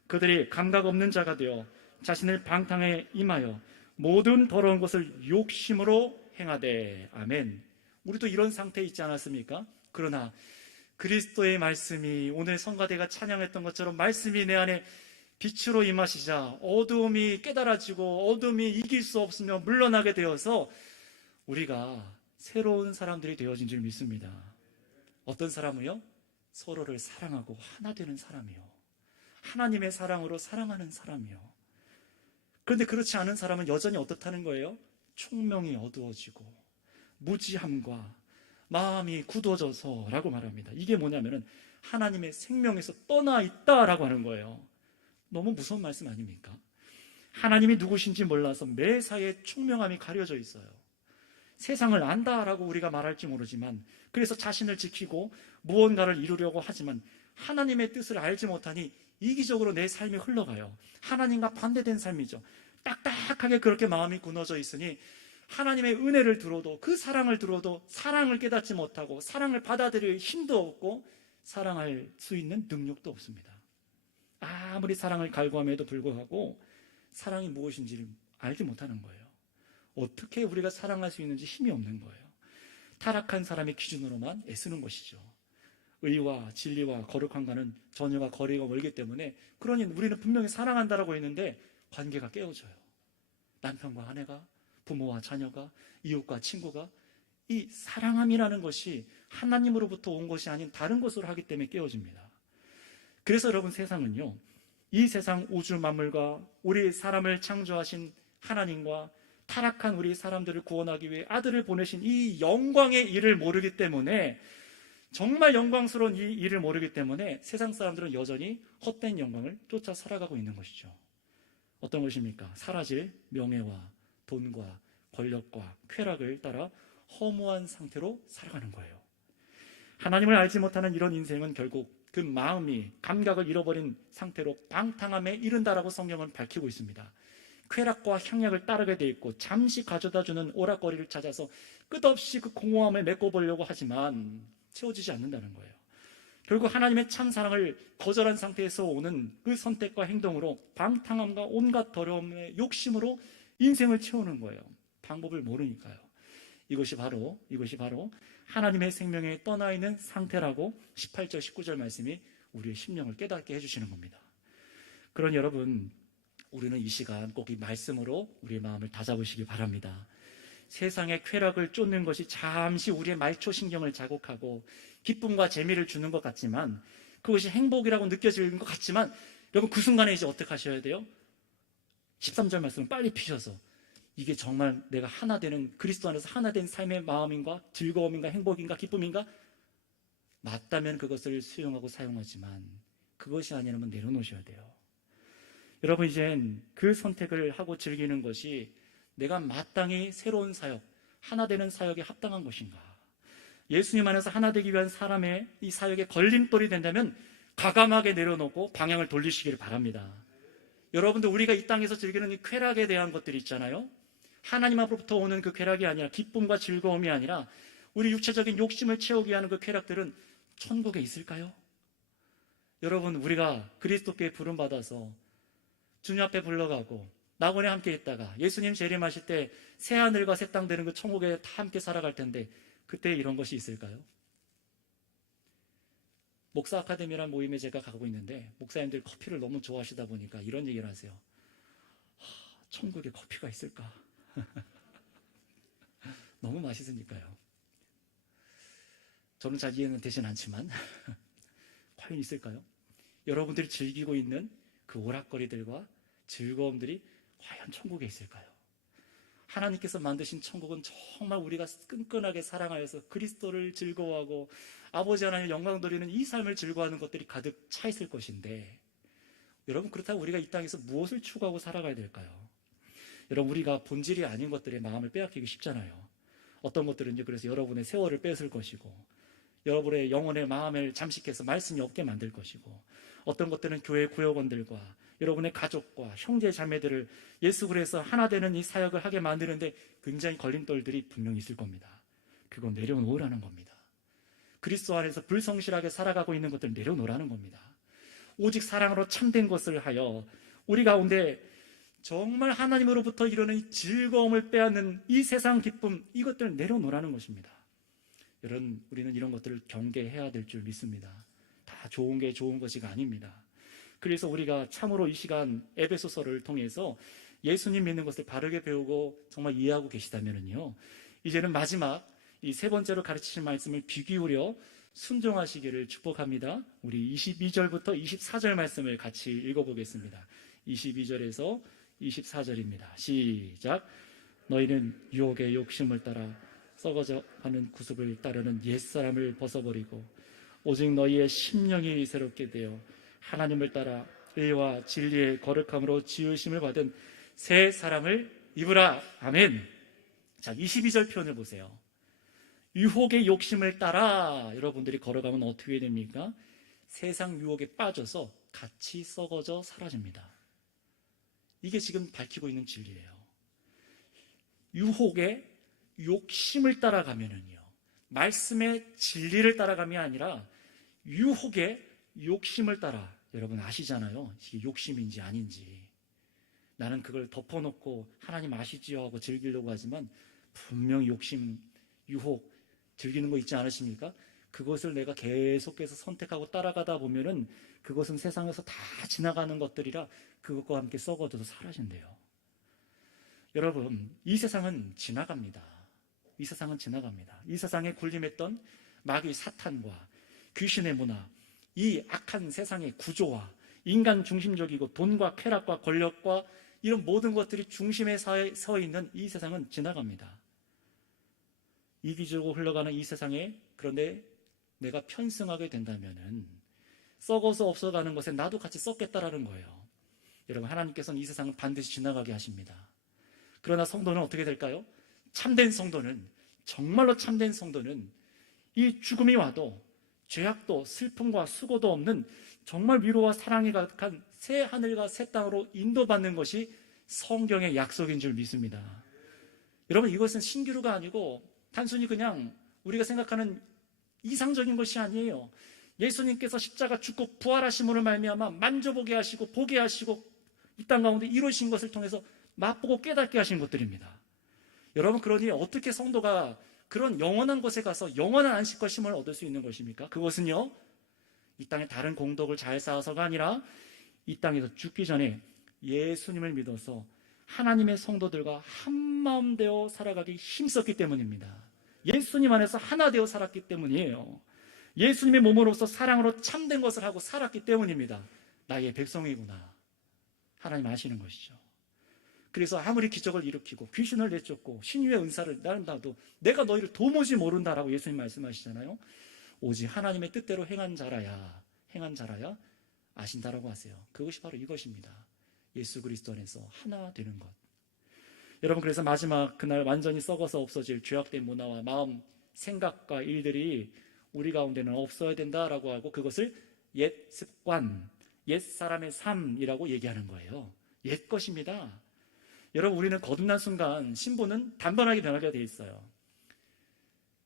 그들이 감각 없는 자가 되어 자신을 방탕에 임하여 모든 더러운 것을 욕심으로 행하되. 아멘. 우리도 이런 상태에 있지 않았습니까? 그러나 그리스도의 말씀이, 오늘 성가대가 찬양했던 것처럼 말씀이 내 안에 빛으로 임하시자 어두움이 깨달아지고 어둠이 이길 수 없으며 물러나게 되어서 우리가 새로운 사람들이 되어진 줄 믿습니다. 어떤 사람이요? 서로를 사랑하고 하나 되는 사람이요. 하나님의 사랑으로 사랑하는 사람이요. 그런데 그렇지 않은 사람은 여전히 어떻다는 거예요? 총명이 어두워지고 무지함과 마음이 굳어져서 라고 말합니다. 이게 뭐냐면은 하나님의 생명에서 떠나 있다라고 하는 거예요. 너무 무서운 말씀 아닙니까? 하나님이 누구신지 몰라서 매사에 총명함이 가려져 있어요. 세상을 안다라고 우리가 말할지 모르지만, 그래서 자신을 지키고 무언가를 이루려고 하지만 하나님의 뜻을 알지 못하니 이기적으로 내 삶이 흘러가요. 하나님과 반대된 삶이죠. 딱딱하게 그렇게 마음이 굳어져 있으니 하나님의 은혜를 들어도, 그 사랑을 들어도 사랑을 깨닫지 못하고 사랑을 받아들일 힘도 없고 사랑할 수 있는 능력도 없습니다. 아무리 사랑을 갈구함에도 불구하고 사랑이 무엇인지를 알지 못하는 거예요. 어떻게 우리가 사랑할 수 있는지 힘이 없는 거예요. 타락한 사람의 기준으로만 애쓰는 것이죠. 의와 진리와 거룩함과는 전혀가 거리가 멀기 때문에, 그러니 우리는 분명히 사랑한다라고 했는데 관계가 깨어져요. 남편과 아내가, 부모와 자녀가, 이웃과 친구가, 이 사랑함이라는 것이 하나님으로부터 온 것이 아닌 다른 것으로 하기 때문에 깨어집니다. 그래서 여러분, 세상은요, 이 세상 우주 만물과 우리 사람을 창조하신 하나님과 타락한 우리 사람들을 구원하기 위해 아들을 보내신 이 영광의 일을 모르기 때문에, 정말 영광스러운 이 일을 모르기 때문에 세상 사람들은 여전히 헛된 영광을 쫓아 살아가고 있는 것이죠. 어떤 것입니까? 사라질 명예와 돈과 권력과 쾌락을 따라 허무한 상태로 살아가는 거예요. 하나님을 알지 못하는 이런 인생은 결국 그 마음이 감각을 잃어버린 상태로 방탕함에 이른다라고 성경은 밝히고 있습니다. 쾌락과 향락을 따르게 돼 있고 잠시 가져다주는 오락거리를 찾아서 끝없이 그 공허함을 메꿔보려고 하지만 채워지지 않는다는 거예요. 결국 하나님의 참 사랑을 거절한 상태에서 오는 그 선택과 행동으로 방탕함과 온갖 더러움의 욕심으로 인생을 채우는 거예요. 방법을 모르니까요. 이것이 바로 하나님의 생명에 떠나 있는 상태라고 18절 19절 말씀이 우리의 심령을 깨닫게 해주시는 겁니다. 그러니 여러분, 우리는 이 시간 꼭 이 말씀으로 우리의 마음을 다잡으시기 바랍니다. 세상의 쾌락을 쫓는 것이 잠시 우리의 말초신경을 자극하고 기쁨과 재미를 주는 것 같지만, 그것이 행복이라고 느껴지는 것 같지만, 여러분, 그 순간에 이제 어떻게 하셔야 돼요? 13절 말씀을 빨리 피셔서 이게 정말 내가 하나 되는, 그리스도 안에서 하나 된 삶의 마음인가, 즐거움인가, 행복인가, 기쁨인가? 맞다면 그것을 수용하고 사용하지만 그것이 아니라면 내려놓으셔야 돼요. 여러분, 이젠 그 선택을 하고 즐기는 것이 내가 마땅히 새로운 사역, 하나 되는 사역에 합당한 것인가? 예수님 안에서 하나 되기 위한 사람의 이 사역에 걸림돌이 된다면 과감하게 내려놓고 방향을 돌리시기를 바랍니다. 여러분들, 우리가 이 땅에서 즐기는 이 쾌락에 대한 것들이 있잖아요. 하나님 앞으로부터 오는 그 쾌락이 아니라, 기쁨과 즐거움이 아니라 우리 육체적인 욕심을 채우기 위한 그 쾌락들은 천국에 있을까요? 여러분, 우리가 그리스도께 부름받아서 주님 앞에 불러가고 낙원에 함께 있다가 예수님 재림하실 때 새 하늘과 새 땅 되는 그 천국에 다 함께 살아갈 텐데, 그때 이런 것이 있을까요? 목사 아카데미라는 모임에 제가 가고 있는데, 목사님들 커피를 너무 좋아하시다 보니까 이런 얘기를 하세요. 천국에 커피가 있을까? 너무 맛있으니까요. 저는 잘 이해는 되진 않지만 과연 있을까요? 여러분들이 즐기고 있는 그 오락거리들과 즐거움들이 과연 천국에 있을까요? 하나님께서 만드신 천국은 정말 우리가 끈끈하게 사랑하여서 그리스도를 즐거워하고 아버지 하나님 영광 돌리는 이 삶을 즐거워하는 것들이 가득 차 있을 것인데, 여러분, 그렇다고 우리가 이 땅에서 무엇을 추구하고 살아가야 될까요? 여러분, 우리가 본질이 아닌 것들의 마음을 빼앗기기 쉽잖아요. 어떤 것들은요, 그래서 여러분의 세월을 뺏을 것이고, 여러분의 영혼의 마음을 잠식해서 말씀이 없게 만들 것이고, 어떤 것들은 교회 구역원들과 여러분의 가족과 형제 자매들을 예수 그리스도에서 하나 되는 이 사역을 하게 만드는데 굉장히 걸림돌들이 분명히 있을 겁니다. 그거 내려놓으라는 겁니다. 그리스도 안에서 불성실하게 살아가고 있는 것들을 내려놓으라는 겁니다. 오직 사랑으로 참된 것을 하여 우리 가운데 정말 하나님으로부터 이루는 이 즐거움을 빼앗는 이 세상 기쁨, 이것들을 내려놓으라는 것입니다. 여러분, 우리는 이런 것들을 경계해야 될 줄 믿습니다. 다 좋은 게 좋은 것이 아닙니다. 그래서 우리가 참으로 이 시간 에베소서를 통해서 예수님 믿는 것을 바르게 배우고 정말 이해하고 계시다면요, 이제는 마지막 이 세 번째로 가르치신 말씀을 귀 기울여 순종하시기를 축복합니다. 우리 22절부터 24절 말씀을 같이 읽어보겠습니다. 22절에서 24절입니다. 시작. 너희는 유혹의 욕심을 따라 썩어져 가는 구습을 따르는 옛사람을 벗어버리고 오직 너희의 심령이 새롭게 되어 하나님을 따라 의와 진리의 거룩함으로 지으심을 받은 새 사람을 입으라. 아멘. 자, 22절 표현을 보세요. 유혹의 욕심을 따라 여러분들이 걸어가면 어떻게 됩니까? 세상 유혹에 빠져서 같이 썩어져 사라집니다. 이게 지금 밝히고 있는 진리예요. 유혹의 욕심을 따라가면은요, 말씀의 진리를 따라감이 아니라 유혹의 욕심을 따라, 여러분 아시잖아요. 이게 욕심인지 아닌지. 나는 그걸 덮어놓고 하나님 아시지요 하고 즐기려고 하지만 분명히 욕심, 유혹 즐기는 거 있지 않으십니까? 그것을 내가 계속해서 선택하고 따라가다 보면은 그것은 세상에서 다 지나가는 것들이라 그것과 함께 썩어져서 사라진대요. 여러분, 이 세상은 지나갑니다. 이 세상은 지나갑니다. 이 세상에 군림했던 마귀 사탄과 귀신의 문화, 이 악한 세상의 구조와 인간 중심적이고 돈과 쾌락과 권력과 이런 모든 것들이 중심에 서 있는 이 세상은 지나갑니다. 이기적으로 흘러가는 이 세상에, 그런데 내가 편승하게 된다면은 썩어서 없어가는 것에 나도 같이 썩겠다라는 거예요. 여러분, 하나님께서는 이 세상을 반드시 지나가게 하십니다. 그러나 성도는 어떻게 될까요? 참된 성도는, 정말로 참된 성도는 이 죽음이 와도 죄악도 슬픔과 수고도 없는 정말 위로와 사랑이 가득한 새 하늘과 새 땅으로 인도받는 것이 성경의 약속인 줄 믿습니다. 여러분, 이것은 신기루가 아니고 단순히 그냥 우리가 생각하는 이상적인 것이 아니에요. 예수님께서 십자가 죽고 부활하심으로 말미암아 만져보게 하시고 보게 하시고 이 땅 가운데 이루신 것을 통해서 맛보고 깨닫게 하신 것들입니다. 여러분, 그러니 어떻게 성도가 그런 영원한 곳에 가서 영원한 안식과 쉼을 얻을 수 있는 것입니까? 그것은요, 이 땅에 다른 공덕을 잘 쌓아서가 아니라 이 땅에서 죽기 전에 예수님을 믿어서 하나님의 성도들과 한마음 되어 살아가기 힘썼기 때문입니다. 예수님 안에서 하나 되어 살았기 때문이에요. 예수님의 몸으로서 사랑으로 참된 것을 하고 살았기 때문입니다. 나의 백성이구나, 하나님 아시는 것이죠. 그래서 아무리 기적을 일으키고 귀신을 내쫓고 신유의 은사를 나른다도 내가 너희를 도무지 모른다라고 예수님 말씀하시잖아요. 오직 하나님의 뜻대로 행한 자라야 아신다라고 하세요. 그것이 바로 이것입니다. 예수 그리스도 안에서 하나 되는 것. 여러분, 그래서 마지막 그날 완전히 썩어서 없어질 죄악된 문화와 마음, 생각과 일들이 우리 가운데는 없어야 된다라고 하고 그것을 옛 습관, 옛 사람의 삶이라고 얘기하는 거예요. 옛 것입니다. 여러분, 우리는 거듭난 순간 신분은 단번하게 변하게 돼 있어요.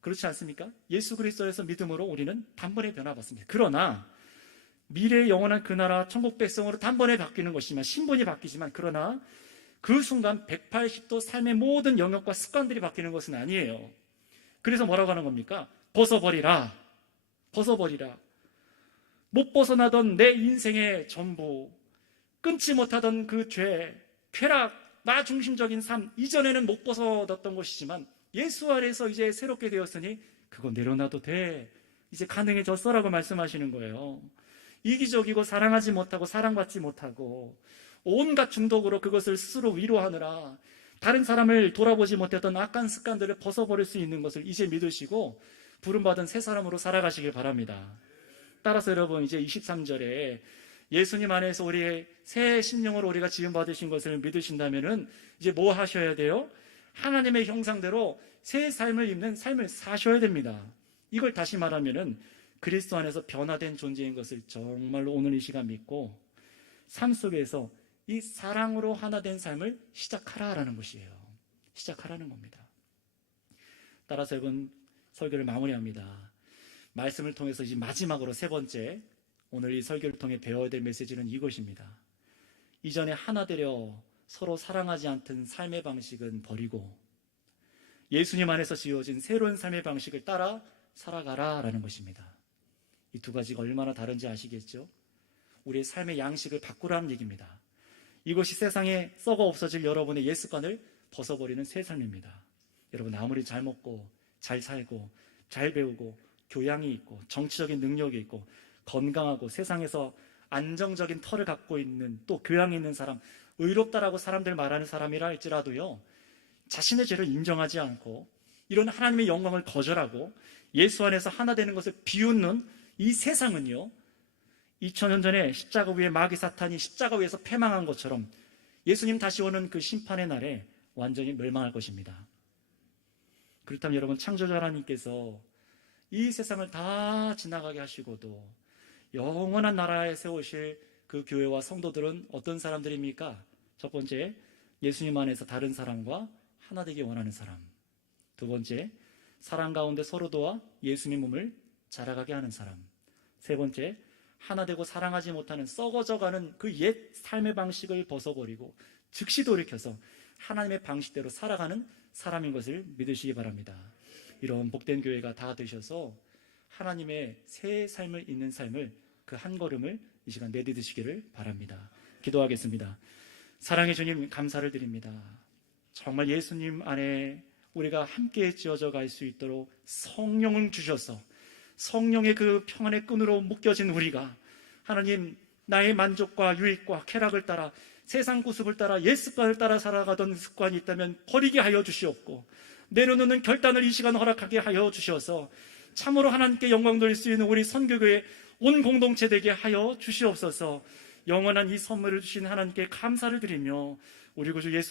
그렇지 않습니까? 예수 그리스도에서 믿음으로 우리는 단번에 변화받습니다. 그러나 미래의 영원한 그 나라 천국 백성으로 단번에 바뀌는 것이지만, 신분이 바뀌지만, 그러나 그 순간 180도 삶의 모든 영역과 습관들이 바뀌는 것은 아니에요. 그래서 뭐라고 하는 겁니까? 벗어버리라. 못 벗어나던 내 인생의 전부, 끊지 못하던 그 죄, 쾌락, 나 중심적인 삶, 이전에는 못 벗어났던 것이지만 예수 안에서 이제 새롭게 되었으니 그거 내려놔도 돼. 이제 가능해졌어라고 말씀하시는 거예요. 이기적이고 사랑하지 못하고 사랑받지 못하고 온갖 중독으로 그것을 스스로 위로하느라 다른 사람을 돌아보지 못했던 악한 습관들을 벗어버릴 수 있는 것을 이제 믿으시고 부름받은 새 사람으로 살아가시길 바랍니다. 따라서 여러분, 이제 23절에 예수님 안에서 우리의 새 심령으로 우리가 지음받으신 것을 믿으신다면은 이제 뭐 하셔야 돼요? 하나님의 형상대로 새 삶을 입는 삶을 사셔야 됩니다. 이걸 다시 말하면은 그리스도 안에서 변화된 존재인 것을 정말로 오늘 이 시간 믿고 삶 속에서 이 사랑으로 하나 된 삶을 시작하라라는 것이에요. 시작하라는 겁니다. 따라서 여러분, 설교를 마무리합니다. 말씀을 통해서 이제 마지막으로 세 번째, 오늘 이 설교를 통해 배워야 될 메시지는 이것입니다. 이전에 하나 되려 서로 사랑하지 않던 삶의 방식은 버리고 예수님 안에서 지어진 새로운 삶의 방식을 따라 살아가라라는 것입니다. 이 두 가지가 얼마나 다른지 아시겠죠? 우리의 삶의 양식을 바꾸라는 얘기입니다. 이것이 세상에 썩어 없어질 여러분의 옛 습관을 벗어버리는 새 삶입니다. 여러분, 아무리 잘 먹고 잘 살고 잘 배우고 교양이 있고 정치적인 능력이 있고 건강하고 세상에서 안정적인 터를 갖고 있는 또 교양이 있는 사람, 의롭다라고 사람들 말하는 사람이라 할지라도요, 자신의 죄를 인정하지 않고 이런 하나님의 영광을 거절하고 예수 안에서 하나 되는 것을 비웃는 이 세상은요, 2000년 전에 십자가 위에 마귀 사탄이 십자가 위에서 패망한 것처럼 예수님 다시 오는 그 심판의 날에 완전히 멸망할 것입니다. 그렇다면 여러분, 창조자 하나님께서 이 세상을 다 지나가게 하시고도 영원한 나라에 세우실 그 교회와 성도들은 어떤 사람들입니까? 첫 번째, 예수님 안에서 다른 사람과 하나 되기 원하는 사람. 두 번째, 사랑 가운데 서로 도와 예수님 몸을 자라가게 하는 사람. 세 번째, 하나 되고 사랑하지 못하는 썩어져가는 그 옛 삶의 방식을 벗어버리고 즉시 돌이켜서 하나님의 방식대로 살아가는 사람인 것을 믿으시기 바랍니다. 이런 복된 교회가 다 되셔서 하나님의 새 삶을 잇는 삶을 그 한 걸음을 이 시간 내딛으시기를 바랍니다. 기도하겠습니다. 사랑의 주님, 감사를 드립니다. 정말 예수님 안에 우리가 함께 지어져 갈 수 있도록 성령을 주셔서 성령의 그 평안의 끈으로 묶여진 우리가 하나님, 나의 만족과 유익과 쾌락을 따라 세상 구습을 따라 옛 습관을 따라 살아가던 습관이 있다면 버리게 하여 주시옵고 내려놓는 결단을 이 시간 허락하게 하여 주셔서 참으로 하나님께 영광 돌릴 수 있는 우리 선교교회 온 공동체 되게 하여 주시옵소서. 영원한 이 선물을 주신 하나님께 감사를 드리며 우리 구주 예수